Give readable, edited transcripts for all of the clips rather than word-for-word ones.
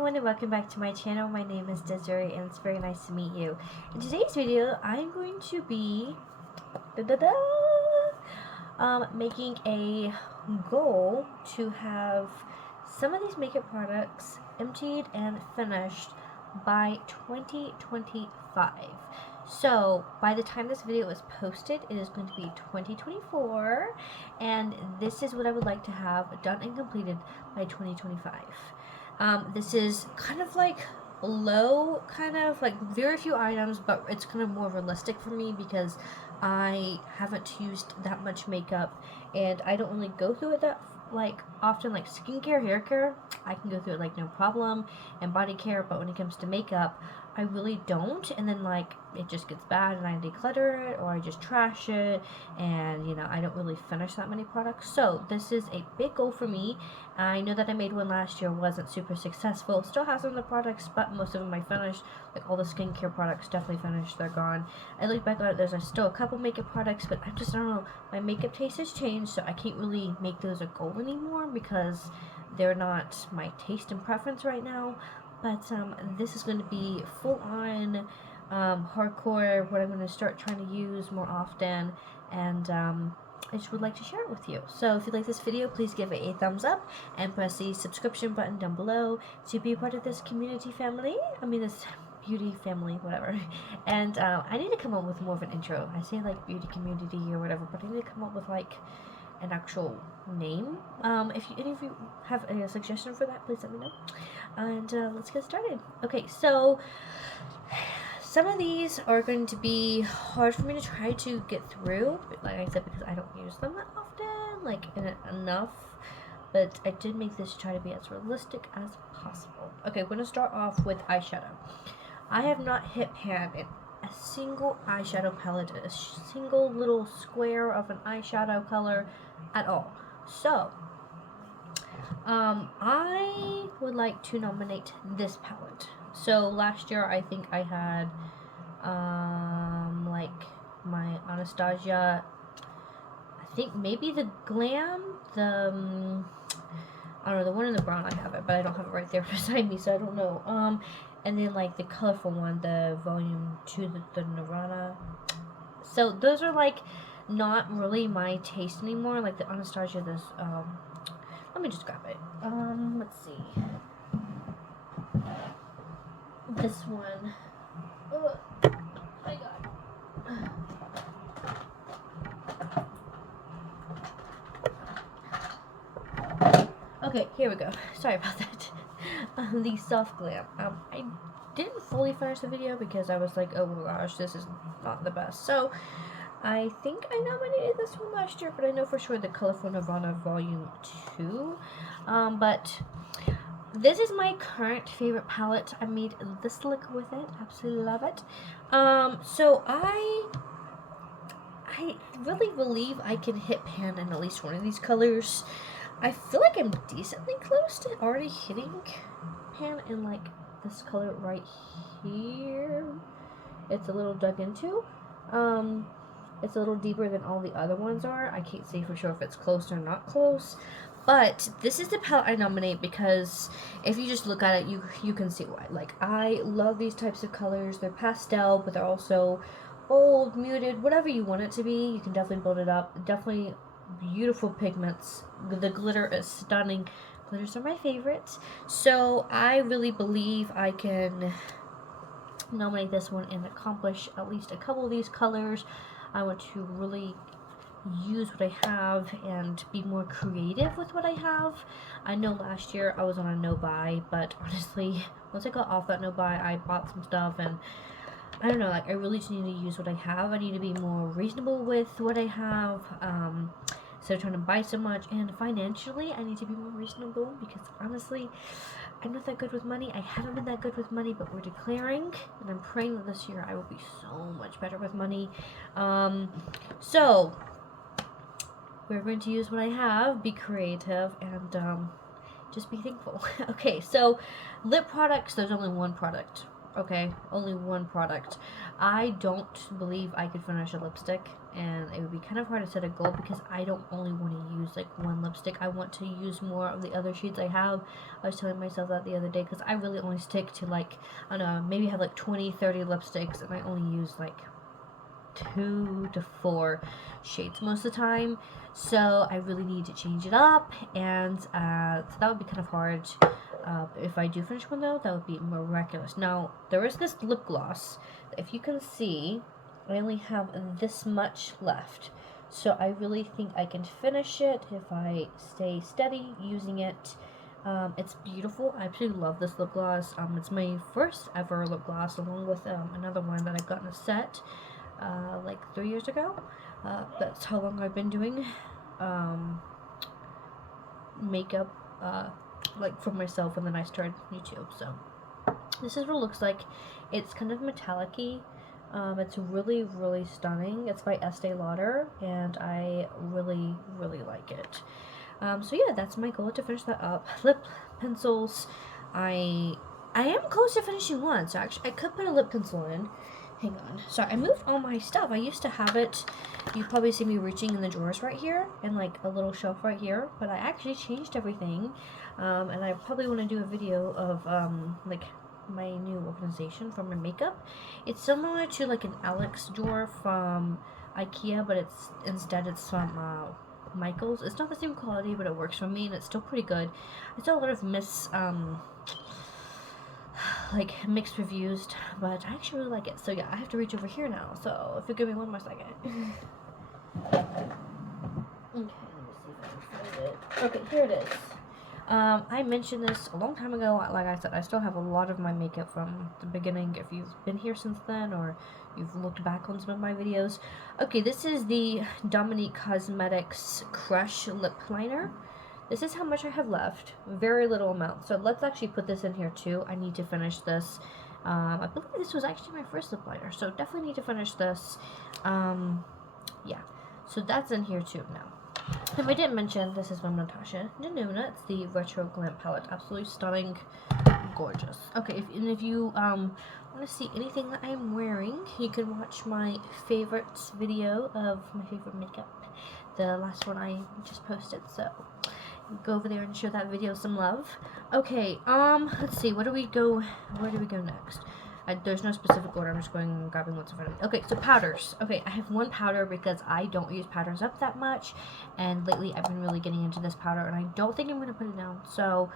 everyone and welcome back to my channel. My name is Desiree and it's very nice to meet you. In today's video, I'm going to be making a goal to have some of these makeup products emptied and finished by 2025. So by the time this video is posted, it is going to be 2024, and this is what I would like to have done and completed by 2025. This is kind of like low, kind of like very few items, but it's kind of more realistic for me because I haven't used that much makeup and I don't really go through it that like often. Like skincare, hair care, I can go through it like no problem, and body care, but when it comes to makeup, I really don't. And then like it just gets bad and I declutter it or I just trash it, and you know, I don't really finish that many products. So this is a big goal for me. I know that I made one last year, wasn't super successful. Still have some of the products, but most of them I finished. Like all the skincare products definitely finished, they're gone. I look back on it, there's still a couple makeup products, but I don't know, my makeup taste has changed, so I can't really make those a goal anymore because they're not my taste and preference right now. But this is going to be full on hardcore, what I'm going to start trying to use more often, and I just would like to share it with you. So if you like this video, please give it a thumbs up and press the subscription button down below to be a part of this community family. I mean, this beauty family, whatever. And I need to come up with more of an intro. I say like beauty community or whatever, but I need to come up with like an actual name. If any of you have a suggestion for that, please let me know. And let's get started. Okay, so some of these are going to be hard for me to try to get through, like I said, because I don't use them that often, like enough. But I did make this try to be as realistic as possible. Okay, we're going to start off with eyeshadow. I have not hit pan in a single eyeshadow palette, a single little square of an eyeshadow color at all. So, I would like to nominate this palette. So last year I think I had, like my Anastasia, I think maybe the Glam, the, I don't know, the one in the brown I have it, but I don't have it right there beside me, so I don't know. And then like the colorful one, the volume 2, the Nirvana. So those are like not really my taste anymore. Like the Anastasia, this, let me just grab it. Let's see. This one. Oh my god. Okay, here we go. Sorry about that. The soft glam. I didn't fully finish the video because I was like, oh my gosh, this is not the best. So I think I nominated this one last year, but I know for sure the Colorful Nirvana Volume 2. But this is my current favorite palette. I made this look with it. Absolutely love it. So I really believe I can hit pan in at least one of these colors. I feel like I'm decently close to already hitting pan in like this color right here. It's a little dug into. It's a little deeper than all the other ones are. I can't say for sure if it's close or not close. But this is the palette I nominate because if you just look at it, you can see why. Like, I love these types of colors. They're pastel, but they're also bold, muted, whatever you want it to be. You can definitely build it up. Definitely beautiful pigments. The glitter is stunning. Glitters are my favorites. So I really believe I can nominate this one and accomplish at least a couple of these colors. I want to really use what I have and be more creative with what I have. I know last year I was on a no-buy, but honestly, once I got off that no-buy, I bought some stuff, and I don't know, like I really just need to use what I have. I need to be more reasonable with what I have, instead of trying to buy so much. And financially, I need to be more reasonable because honestly, I'm not that good with money. I haven't been that good with money, but we're declaring, and I'm praying that this year I will be so much better with money. So we're going to use what I have, be creative, and just be thankful. Okay, so lip products, there's only one product Okay, only one product. I don't believe I could finish a lipstick, and it would be kind of hard to set a goal because I don't only want to use like one lipstick. I want to use more of the other shades I have. I was telling myself that the other day because I really only stick to like, I don't know, maybe have like 20, 30 lipsticks, and I only use like 2 to 4 shades most of the time. So I really need to change it up, and so that would be kind of hard. If I do finish one though, that would be miraculous. Now there is this lip gloss. If you can see, I only have this much left. So I really think I can finish it if I stay steady using it. It's beautiful. I absolutely love this lip gloss. It's my first ever lip gloss, along with another one that I got in a set like 3 years ago. That's how long I've been doing makeup like for myself, and then I started YouTube. So this is what it looks like. It's kind of metallic-y. It's really, really stunning. It's by Estee Lauder, and I really, really like it. So yeah, that's my goal, to finish that up. Lip pencils, I am close to finishing one, so actually I could put a lip pencil in. Hang on. Sorry, I moved all my stuff. I used to have it, you probably see me reaching in the drawers right here, and like a little shelf right here, but I actually changed everything, and I probably want to do a video of like my new organization for my makeup. It's similar to like an Alex drawer from IKEA, but instead it's from Michael's. It's not the same quality, but it works for me, and it's still pretty good. I saw a lot of like mixed reviews, but I actually really like it. So yeah, I have to reach over here now, so if you give me one more second. Okay, let me see if I can find it. Okay, here it is. I mentioned this a long time ago. Like I said, I still have a lot of my makeup from the beginning, if you've been here since then, or you've looked back on some of my videos. Okay, this is the Dominique Cosmetics Crush Lip Liner. This is how much I have left. Very little amount. So let's actually put this in here too. I need to finish this. I believe this was actually my first lip liner, so definitely need to finish this. Yeah. So that's in here too now. If I didn't mention, this is from Natasha Denona. It's the Retro Glam Palette. Absolutely stunning. Gorgeous. Okay, if you want to see anything that I'm wearing, you can watch my favorites video of my favorite makeup. The last one I just posted, so go over there and show that video some love. Okay, let's see, where do we go next? There's no specific order, I'm just going and grabbing what's in front of me. Okay, so powders. Okay, I have one powder because I don't use powders up that much, and lately I've been really getting into this powder, and I don't think I'm going to put it down. So,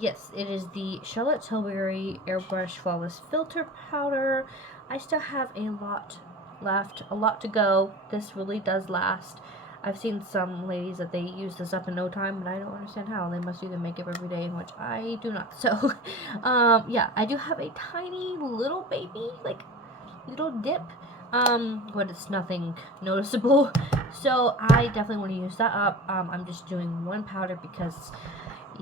yes, it is the Charlotte Tilbury Airbrush Flawless Filter Powder. I still have a lot left, a lot to go. This really does last. I've seen some ladies that they use this up in no time, but I don't understand how. They must do their makeup every day, which I do not. So, yeah, I do have a tiny little baby, like, little dip, but it's nothing noticeable. So, I definitely want to use that up. I'm just doing one powder because,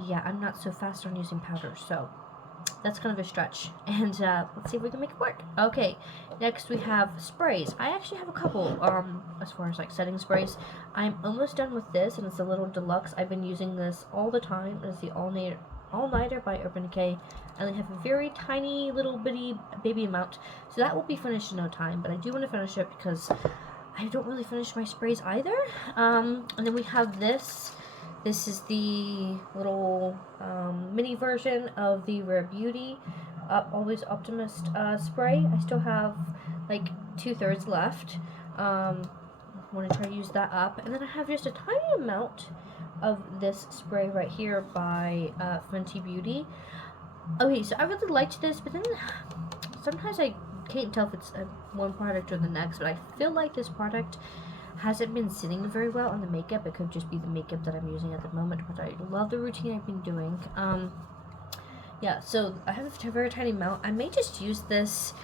yeah, I'm not so fast on using powder, so that's kind of a stretch, and let's see if we can make it work. Okay, next we have sprays. I actually have a couple, as far as like setting sprays. I'm almost done with this, and it's a little deluxe. I've been using this all the time. It's the All Nighter by Urban Decay. I only have a very tiny little bitty baby amount, so that will be finished in no time, but I do want to finish it because I don't really finish my sprays either. And then we have this. This is the little mini version of the Rare Beauty Always Optimist spray. I still have like 2/3 left. I want to try to use that up. And then I have just a tiny amount of this spray right here by Fenty Beauty. Okay, so I really liked this, but then sometimes I can't tell if it's one product or the next, but I feel like this product hasn't been sitting very well on the makeup. It could just be the makeup that I'm using at the moment, but I love the routine I've been doing. Yeah, so I have a very tiny amount. I may just use this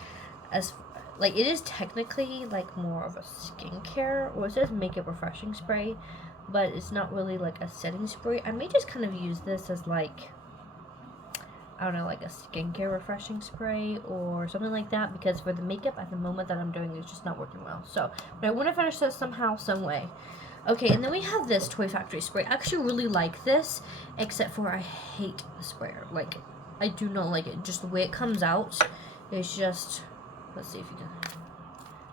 as, like, it is technically like more of a skincare, or it says makeup refreshing spray, but it's not really like a setting spray. I may just kind of use this as like, I don't know, like a skincare refreshing spray or something like that, because for the makeup at the moment that I'm doing, it's just not working well. So, but I want to finish this somehow, some way. Okay, and then we have this Toy Factory spray. I actually really like this, except for I hate the sprayer. Like, I do not like it. Just the way it comes out is just, let's see if you can,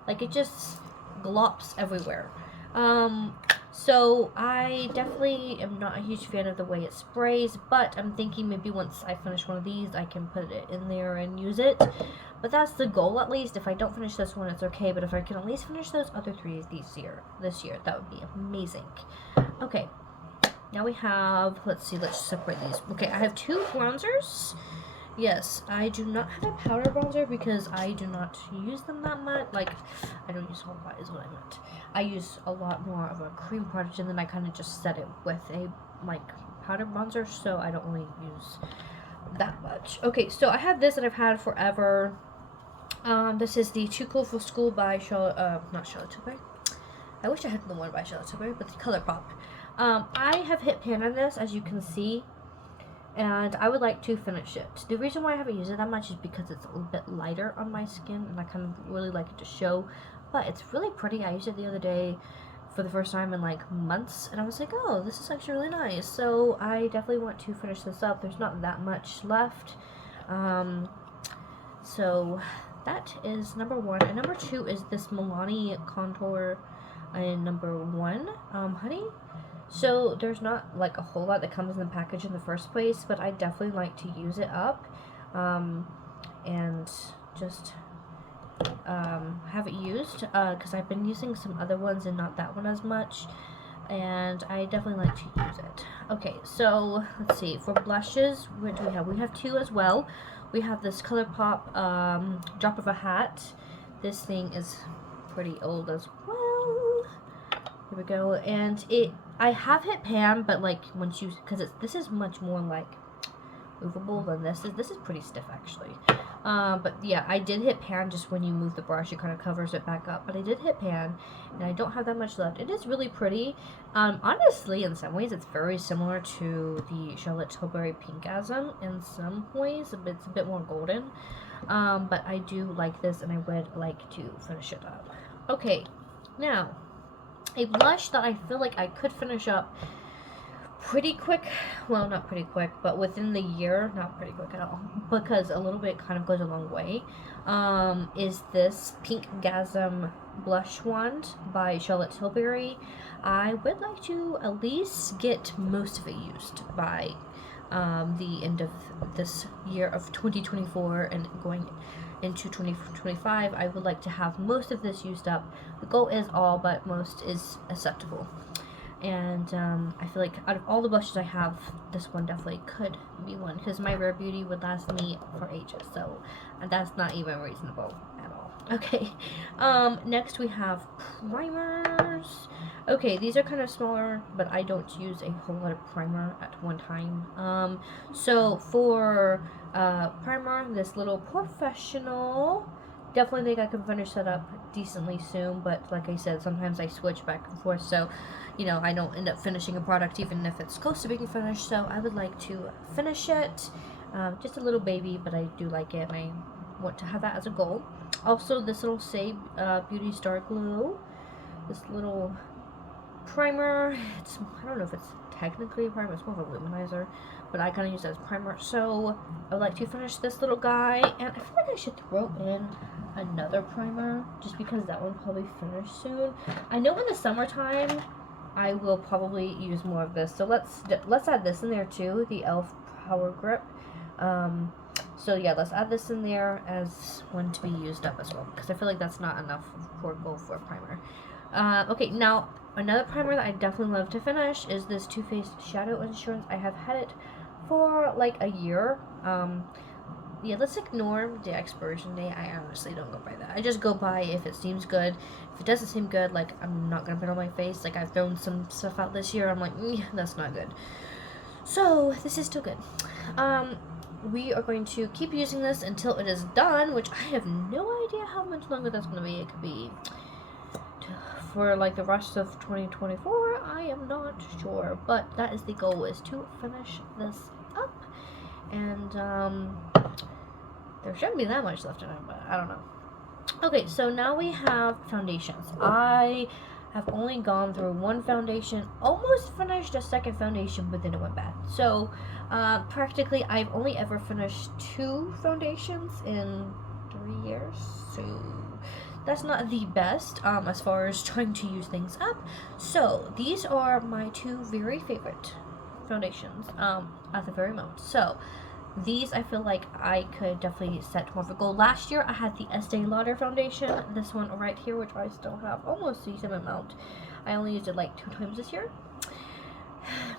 like, it just glops everywhere. So I definitely am not a huge fan of the way it sprays, but I'm thinking maybe once I finish one of these, I can put it in there and use it. But that's the goal, at least. If I don't finish this one, it's okay. But if I can at least finish those other three this year, that would be amazing. Okay, now we have, let's see, let's separate these. Okay, I have two bronzers. Yes, I do not have a powder bronzer because I do not use them that much. Like, I don't use a whole lot is what I meant. I use a lot more of a cream product, and then I kind of just set it with a, like, powder bronzer, so I don't really use that much. Okay, so I have this that I've had forever. This is the Too Cool for School by not Charlotte Tilbury. I wish I had the one by Charlotte Tilbury, but the ColourPop. I have hit pan on this, as you can see, and I would like to finish it. The reason why I haven't used it that much is because it's a little bit lighter on my skin, and I kind of really like it to show, but it's really pretty. I used it the other day for the first time in like months, and I was like, oh, this is actually really nice. So I definitely want to finish this up. There's not that much left. So that is number one. And number two is this Milani contour in number one, honey. So there's not like a whole lot that comes in the package in the first place, but I definitely like to use it up, and just have it used, because I've been using some other ones and not that one as much, and I definitely like to use it. Okay, so let's see, for blushes, what do we have? We have two as well. We have this ColourPop Drop of a Hat. This thing is pretty old as well. Here we go, and I have hit pan, but like once you, because this is much more like movable than this is. This is pretty stiff actually. But yeah, I did hit pan. Just when you move the brush, it kind of covers it back up. But I did hit pan, and I don't have that much left. It is really pretty. Honestly, in some ways, it's very similar to the Charlotte Tilbury Pinkasm in some ways. It's a bit more golden. But I do like this, and I would like to finish it up. Okay, now a blush that I feel like I could finish up pretty quick, well, not pretty quick, but within the year, not pretty quick at all, because a little bit kind of goes a long way, is this Pinkasm Blush Wand by Charlotte Tilbury. I would like to at least get most of it used by the end of this year of 2024 and going into 2025. I would like to have most of this used up. The goal is all, but most is acceptable. And I feel like out of all the blushes I have, this one definitely could be one, because my Rare Beauty would last me for ages, so that's not even reasonable at all. Okay, next we have primers. Okay, these are kind of smaller, but I don't use a whole lot of primer at one time. So for primer, this little Professional, definitely think I can finish that up decently soon, but like I said, sometimes I switch back and forth, so you know, I don't end up finishing a product even if it's close to being finished. So I would like to finish it. Just a little baby, but I do like it, and I want to have that as a goal. Also, this little Say Beauty Star Glow, this little primer. I don't know if it's technically a primer, it's more of a luminizer, but I kind of use it as primer. So I would like to finish this little guy, and I feel like I should throw in another primer just because that one probably finished soon. I know in the summertime I will probably use more of this, so let's add this in there too, the e.l.f. Power Grip. So yeah, let's add this in there as one to be used up as well, because I feel like that's not enough for a primer. Okay, now another primer that I definitely love to finish is this Too Faced Shadow Insurance. I have had it for like a year. Yeah, let's ignore the expiration date. I honestly don't go by that. I just go by if it seems good. If it doesn't seem good, like, I'm not gonna put it on my face. Like, I've thrown some stuff out this year. I'm like, that's not good. So this is still good. We are going to keep using this until it is done, which I have no idea how much longer that's gonna be. It could be for like the rest of 2024. I am not sure, but that is the goal, is to finish this up. And there shouldn't be that much left in it, but I don't know. Okay, so now we have foundations. I have only gone through one foundation, almost finished a second foundation, but then it went bad. So practically I've only ever finished 2 foundations in 3 years, so that's not the best as far as trying to use things up. So these are my 2 very favorite foundations at the very moment. So these I feel like I could definitely set more of a goal. Last year I had the Estee Lauder foundation, this one right here, which I still have almost the same amount. I only used it like 2 times this year.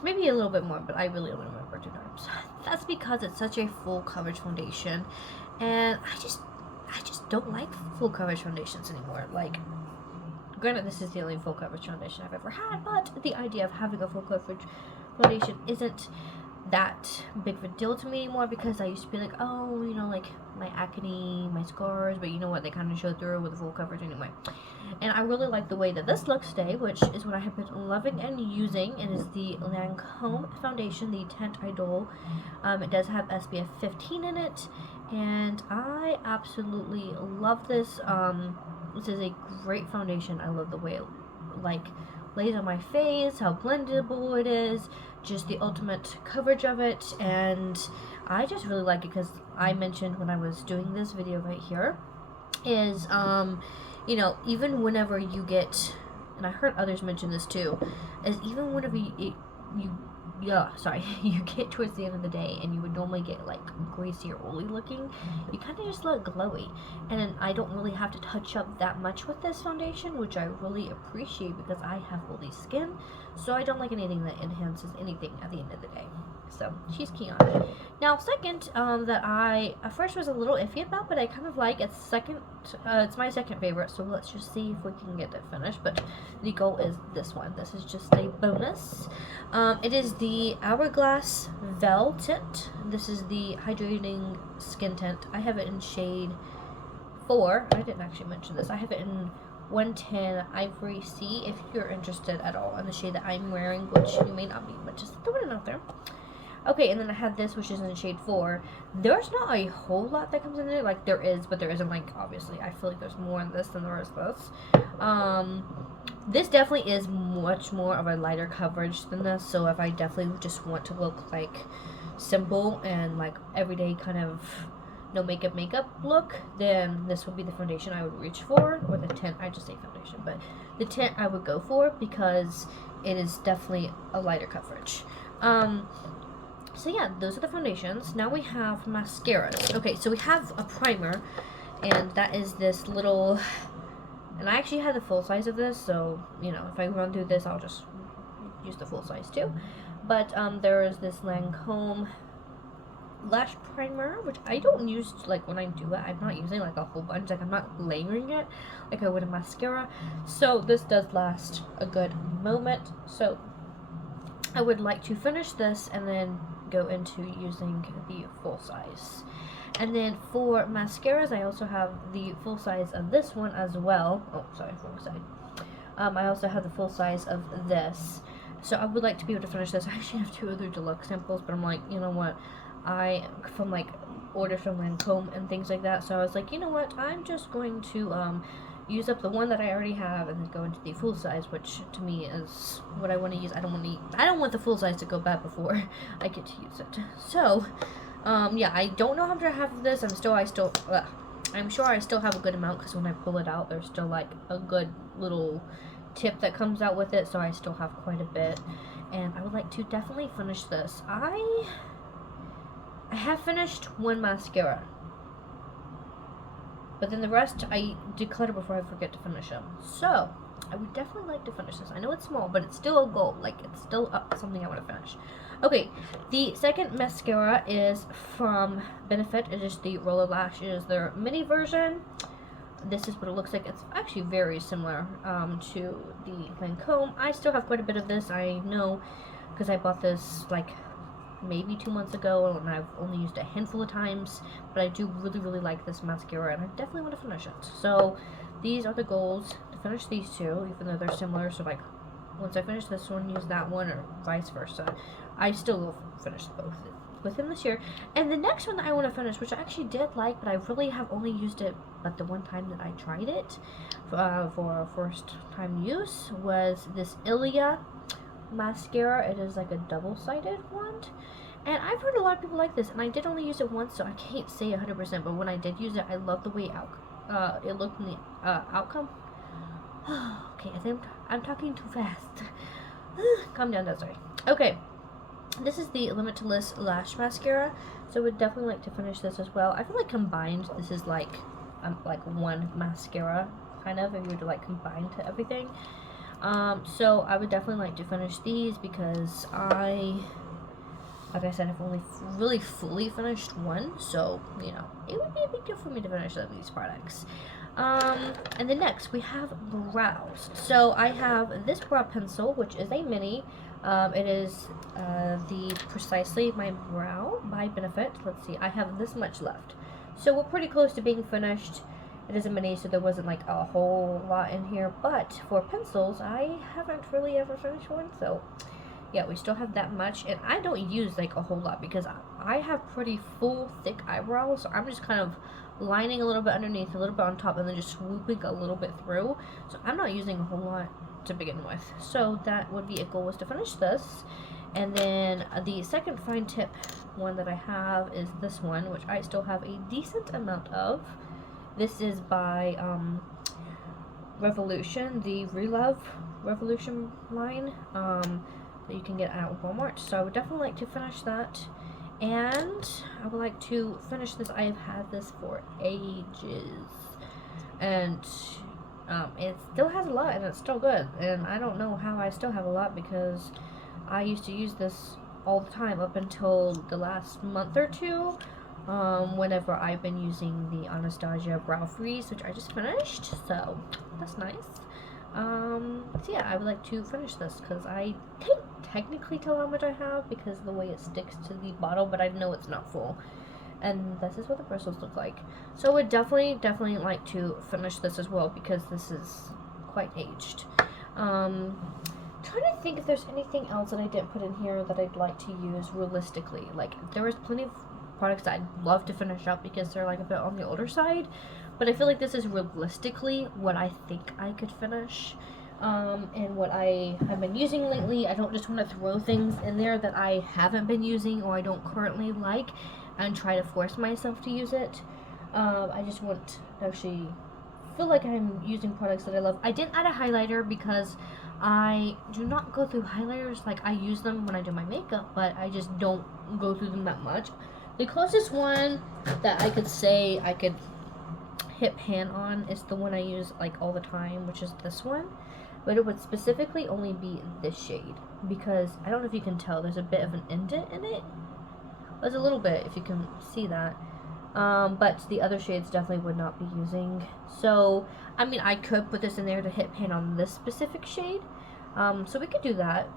Maybe a little bit more, but I really only remember 2 times. That's because it's such a full coverage foundation, and I just don't like full coverage foundations anymore. Like, granted, this is the only full coverage foundation I've ever had, but the idea of having a full coverage foundation isn't that big of a deal to me anymore, because I used to be like, oh, you know, like my acne, my scars, but you know what, they kind of show through with the full coverage anyway. And I really like the way that this looks today, which is what I have been loving and using. It is the Lancome foundation, the Tint Idol. It does have SPF 15 in it, and I absolutely love this. This is a great foundation. I love the way it like lays on my face, how blendable it is, just the ultimate coverage of it, and I just really like it because I mentioned when I was doing this video right here is you know, even whenever you get, and I heard others mention this too, is even whenever you get towards the end of the day and you would normally get like greasy or oily looking, you kind of just look glowy. And then I don't really have to touch up that much with this foundation, which I really appreciate because I have oily skin, so I don't like anything that enhances anything at the end of the day. So she's key on it. Now, second, that I at first was a little iffy about, but I kind of like, it's second. It's my second favorite. So let's just see if we can get it finished. But the goal is this one. This is just a bonus. It is the Hourglass Vel Tint. This is the hydrating skin tint. I have it in shade 4. I didn't actually mention this. I have it in 110 Ivory Sea. If you're interested at all in the shade that I'm wearing, which you may not be, but just throwing it out there. Okay, and then I have this, which is in shade 4. There's not a whole lot that comes in there. Like, there is, but there isn't, like, obviously. I feel like there's more in this than there is this. This definitely is much more of a lighter coverage than this. So if I definitely just want to look, like, simple and, like, everyday kind of no makeup look, then this would be the foundation I would reach for. Or the tint, I just say foundation, but the tint I would go for because it is definitely a lighter coverage. So yeah, those are the foundations. Now we have mascaras. Okay, so we have a primer, and that is this little, and I actually had the full size of this, so, you know, if I run through this, I'll just use the full size too. But there is this Lancome lash primer, which I don't use, like, when I do it, I'm not using, like, a whole bunch, like, I'm not layering it like I would a mascara, so this does last a good moment. So I would like to finish this and then go into using the full size. And then for mascaras, I also have the full size of this one as well. Oh, sorry, wrong side. I also have the full size of this. So I would like to be able to finish this. I actually have 2 other deluxe samples, but I'm like, you know what? From like orders from Lancome and things like that. So I was like, you know what? I'm just going to use up the one that I already have and then go into the full size, which to me is what I want to use. I don't want the full size to go bad before I get to use it. So, yeah, I don't know how much I have of this. I'm sure I still have a good amount, because when I pull it out, there's still like a good little tip that comes out with it, so I still have quite a bit. And I would like to definitely finish this. I have finished 1 mascara, but then the rest I declutter before I forget to finish them. So I would definitely like to finish this. I know it's small, but it's still a goal. Like, it's still something I want to finish. Okay, the second mascara is from Benefit. It is the Roller Lash. It is their mini version. This is what it looks like. It's actually very similar to the Lancome. I still have quite a bit of this. I know, because I bought this like maybe 2 months ago, and I've only used it a handful of times, but I do really like this mascara, and I definitely want to finish it. So these are the goals, to finish these 2, even though they're similar. So like, once I finish this one, use that one, or vice versa. I still will finish both within this year. And the next one that I want to finish, which I actually did like, but I really have only used it but the one time that I tried it for first time use was this Ilia mascara. It is like a double-sided one, and I've heard a lot of people like this, and I did only use it once, so I can't say 100%, but when I did use it, I love the way it looked in the outcome. Okay, I think I'm talking too fast. Calm down, Desiree. Okay, this is the Limitless Lash Mascara, so I would definitely like to finish this as well. I feel like combined, this is like one mascara, kind of, if you were to like combine to everything. So I would definitely like to finish these because like I said, I've only really fully finished one, so, you know, it would be a big deal for me to finish these products. And then next, we have brows. So I have this brow pencil, which is a mini. It is the Precisely My Brow by Benefit. Let's see, I have this much left. So we're pretty close to being finished. It is a mini, so there wasn't like a whole lot in here, but for pencils, I haven't really ever finished one, so yeah, we still have that much, and I don't use like a whole lot because I have pretty full, thick eyebrows, so I'm just kind of lining a little bit underneath, a little bit on top, and then just swooping a little bit through, so I'm not using a whole lot to begin with. So that would be a goal, was to finish this. And then the second fine tip one that I have is this one, which I still have a decent amount of. This is by Revolution, the Relove Revolution line that you can get at Walmart. So I would definitely like to finish that. And I would like to finish this. I have had this for ages. And it still has a lot, and it's still good. And I don't know how I still have a lot, because I used to use this all the time up until the last month or two. Whenever I've been using the Anastasia Brow Freeze, which I just finished, so that's nice. So yeah, I would like to finish this because I can't technically tell how much I have because of the way it sticks to the bottle, but I know it's not full. And this is what the bristles look like. So I would definitely like to finish this as well because this is quite aged. Trying to think if there's anything else that I didn't put in here that I'd like to use realistically. Like, there is plenty of products that I'd love to finish up because they're like a bit on the older side, but I feel like this is realistically what I think I could finish, and what I have been using lately. I don't just want to throw things in there that I haven't been using or I don't currently like and try to force myself to use it. I just want to actually feel like I'm using products that I love. I didn't add a highlighter because I do not go through highlighters. Like, I use them when I do my makeup, but I just don't go through them that much. The closest one that I could say I could hit pan on is the one I use like all the time, which is this one. But it would specifically only be this shade because I don't know if you can tell, there's a bit of an indent in it. There's a little bit, if you can see that. But the other shades definitely would not be using. So, I mean, I could put this in there to hit pan on this specific shade. So we could do that.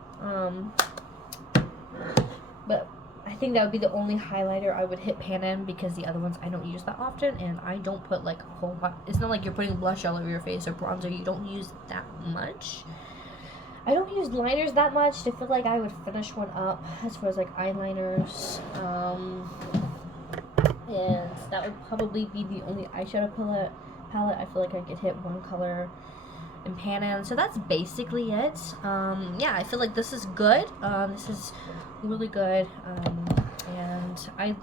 But I think that would be the only highlighter I would hit pan in because the other ones I don't use that often, and I don't put like a whole lot. It's not like you're putting blush all over your face or bronzer. You don't use that much. I don't use liners that much to feel like I would finish one up as far as like eyeliners. And that would probably be the only eyeshadow palette I feel like I could hit one color and pan in. So that's basically it. Yeah, I feel like this is good. This is really good. And I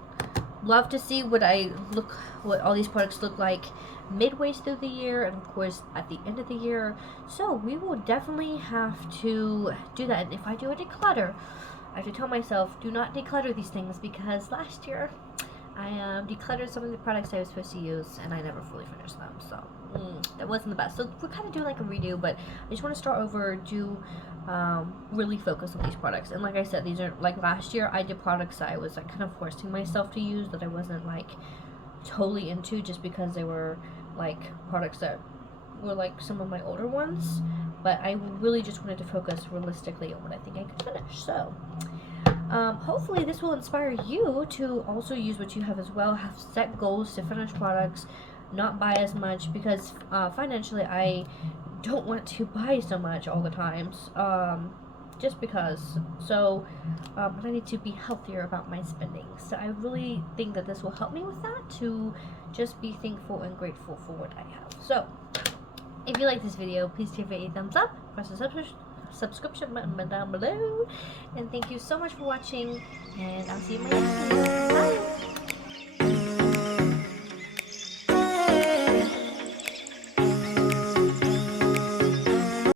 love to see what all these products look like midway through the year and of course at the end of the year. So we will definitely have to do that. And if I do a declutter, I have to tell myself, do not declutter these things, because last year I decluttered some of the products I was supposed to use and I never fully finished them, so that wasn't the best. So we're kind of doing like a redo, but I just want to start over, really focus on these products. And like I said, these are like last year I did products that I was like kind of forcing myself to use that I wasn't like totally into, just because they were like products that were like some of my older ones, but I really just wanted to focus realistically on what I think I could finish. So hopefully this will inspire you to also use what you have as well. Have set goals to finish products, not buy as much, because financially I don't want to buy so much all the times, just because. So I need to be healthier about my spending. So I really think that this will help me with that, to just be thankful and grateful for what I have. So, if you like this video, please give it a thumbs up, press the subscription button down below, and thank you so much for watching, and I'll see you in my next video. Bye!